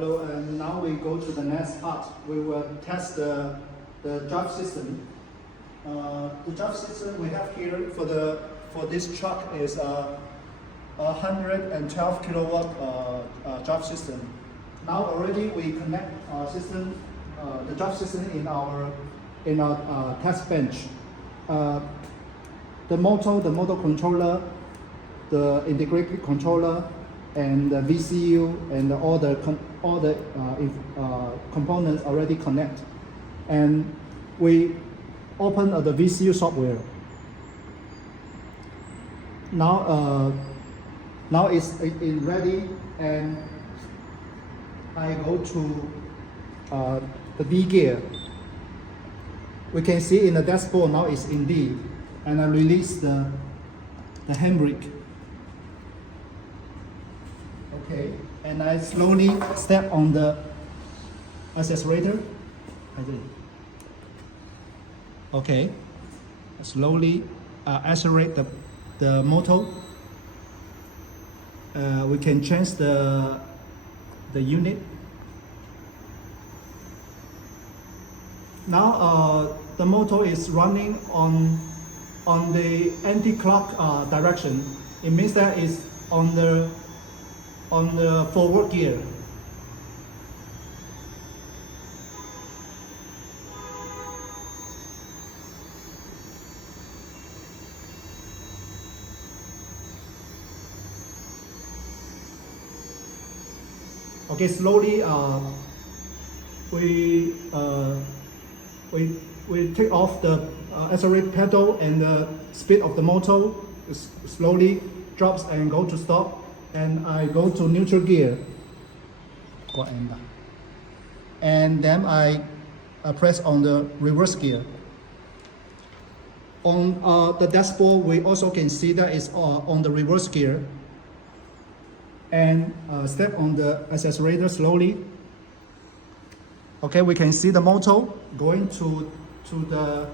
Hello, and now we go to the next part. We will test the drive system. The drive system we have here for this truck is a 112 kilowatt drive system. Now already we connect the drive system in our test bench. The motor controller, the integrated controller, and the VCU and all the components already connect. And we open the VCU software. Now it's ready, and I go to the D gear. We can see in the dashboard now it's in D, and I release the handbrake. Okay, and I slowly step on the accelerator. Okay, slowly accelerate the motor. We can change the unit. Now the motor is running on the anti-clock direction. It means that it's on the forward gear. Okay, slowly we take off the accelerator pedal, and the speed of the motor slowly drops and go to stop. And I go to neutral gear. And then I press on the reverse gear. On the dashboard, we also can see that it's on the reverse gear. And step on the accelerator slowly. Okay, we can see the motor going to the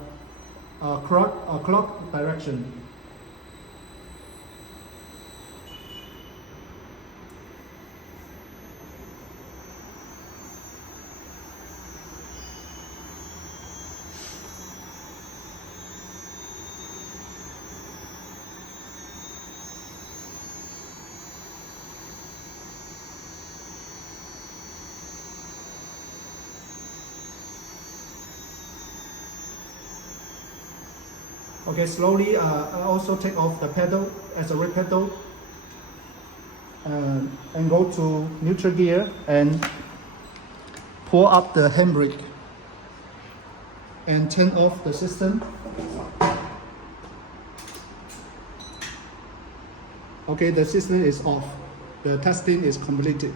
clock direction. Okay, slowly I also take off the pedal, accelerator pedal, and go to neutral gear and pull up the handbrake and turn off the system. Okay, the system is off. The testing is completed.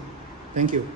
Thank you.